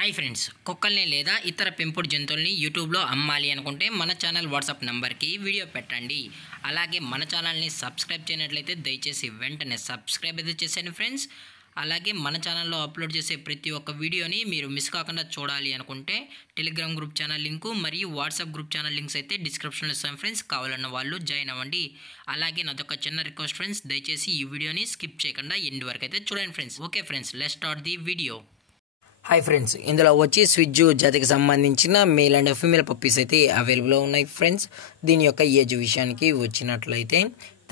Hi friends, కుక్కల్ని లేదా ఇతర పెంపుడు జంతువుల్ని యూట్యూబ్లో అమ్మాలి అనుకుంటే మన ఛానల్ వాట్సాప్ నెంబర్కి వీడియో పెట్టండి. అలాగే మన ఛానల్ని సబ్స్క్రైబ్ చేయనట్లయితే దయచేసి వెంటనే సబ్స్క్రైబ్ అయితే చేసేయండి ఫ్రెండ్స్. అలాగే మన ఛానల్లో అప్లోడ్ చేసే ప్రతి ఒక్క వీడియోని మీరు మిస్ కాకుండా చూడాలి అనుకుంటే టెలిగ్రామ్ గ్రూప్ ఛానల్ లింకు మరియు వాట్సాప్ గ్రూప్ ఛానల్ లింక్స్ అయితే డిస్క్రిప్షన్లో ఇస్తాం ఫ్రెండ్స్. కావాలన్న వాళ్ళు జాయిన్ అవ్వండి. అలాగే నాదొక చిన్న రిక్వెస్ట్ ఫ్రెండ్స్, దయచేసి ఈ వీడియోని స్కిప్ చేయకుండా ఎండ్ వరకు అయితే చూడండి friends. Okay friends, let's start the video. Hi friends, ఇందులో వచ్చి స్విజ్జు జాతికి సంబంధించిన మేల్ అండ్ ఫీమేల్ పప్పీస్ అయితే అవైలబుల్లో ఉన్నాయి ఫ్రెండ్స్. దీని యొక్క ఏజ్ విషయానికి వచ్చినట్లయితే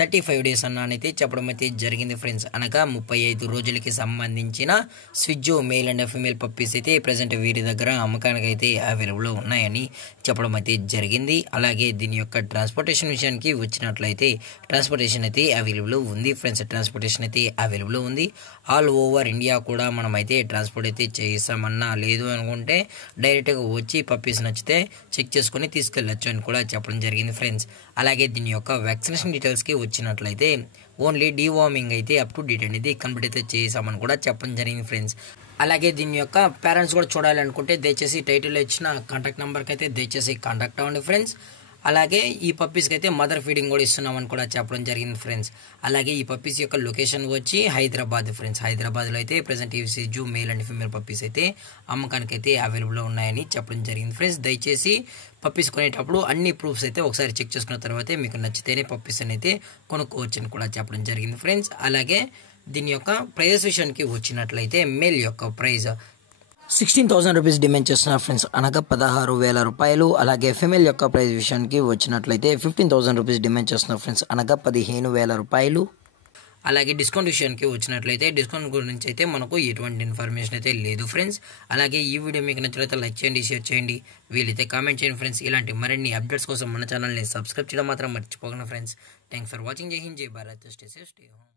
35 డేస్ అన్నానైతే చెప్పడం అయితే జరిగింది ఫ్రెండ్స్. అనగా 35 రోజులకి సంబంధించిన స్విజ్జు మేల్ అండ్ ఫీమేల్ పప్పీస్ అయితే ప్రజెంట్ వీరి దగ్గర అమ్మకానికి అయితే అవైలబుల్లో ఉన్నాయని చెప్పడం అయితే జరిగింది. అలాగే దీని యొక్క ట్రాన్స్పోర్టేషన్ విషయానికి వచ్చినట్లయితే ట్రాన్స్పోర్టేషన్ అయితే అవైలబుల్ ఉంది ఫ్రెండ్స్. ట్రాన్స్పోర్టేషన్ అయితే అవైలబుల్ ఉంది. ఆల్ ఓవర్ ఇండియా కూడా మనం అయితే ట్రాన్స్పోర్ట్ అయితే చేస్తామన్నా, లేదు అనుకుంటే డైరెక్ట్గా వచ్చి పప్పీస్ నచ్చితే చెక్ చేసుకొని తీసుకెళ్ళచ్చు అని కూడా చెప్పడం జరిగింది ఫ్రెండ్స్. అలాగే దీని యొక్క వ్యాక్సినేషన్ డీటెయిల్స్కి వచ్చినట్లయితే ఓన్లీ డీవార్మింగ్ అయితే అప్ టు డేట్ అనేది కంప్లీట్ అయితే చేసామని కూడా చెప్పడం జరిగింది ఫ్రెండ్స్. అలాగే దీని యొక్క పేరెంట్స్ కూడా చూడాలనుకుంటే దయచేసి టైటిల్లో ఇచ్చిన కాంటాక్ట్ నెంబర్కి అయితే దయచేసి కాంటాక్ట్ అవ్వండి ఫ్రెండ్స్. అలాగే ఈ పప్పీస్కి అయితే మదర్ ఫీడింగ్ కూడా ఇస్తున్నామని కూడా చెప్పడం జరిగింది ఫ్రెండ్స్. అలాగే ఈ పప్పీస్ యొక్క లొకేషన్ వచ్చి హైదరాబాద్ ఫ్రెండ్స్. హైదరాబాద్లో అయితే ప్రజెంట్ ఈ స్విజ్జు మేల్ అండ్ ఫీమేల్ పప్పీస్ అయితే అమ్మకానికి అయితే అవైలబుల్లో ఉన్నాయని చెప్పడం జరిగింది ఫ్రెండ్స్. దయచేసి పప్పీస్ కొనేటప్పుడు అన్ని ప్రూఫ్స్ అయితే ఒకసారి చెక్ చేసుకున్న తర్వాతే మీకు నచ్చితేనే పప్పీస్ అయితే కొనుక్కోవచ్చు అని కూడా చెప్పడం జరిగింది ఫ్రెండ్స్. అలాగే దీని యొక్క ప్రైస్ విషయానికి వచ్చినట్లయితే మేల్ యొక్క ప్రైస్ 16,000 రూపీస్ డిమాండ్ చేస్తున్నారు ఫ్రెండ్స్, అనగా 16,000 రూపాయలు. అలాగే ఫిమేల్ యొక్క ప్రైస్ విషయానికి వచ్చినట్లయితే 15,000 రూపీస్ డిమాండ్ చేస్తున్నారు ఫ్రెండ్స్, అనగా 15,000 రూపాయలు. అలాగే డిస్కౌంట్ విషయానికి వచ్చినట్లయితే డిస్కౌంట్ గురించి అయితే మనకు ఎటువంటి ఇన్ఫర్మేషన్ అయితే లేదు ఫ్రెండ్స్. అలాగే ఈ వీడియో మీకు నచ్చినట్లయితే లైక్ చేయండి, షేర్ చేయండి, వీలైతే కామెంట్ చేయండి ఫ్రెండ్స్. ఇలాంటి మరిన్ని అప్డేట్స్ కోసం మన ఛానల్ని సబ్స్క్రైబ్ చేయడం మాత్రం మర్చిపోకండి ఫ్రెండ్స్. Thanks for watching. జై హింద్, జై Bharat, stay safe, stay home.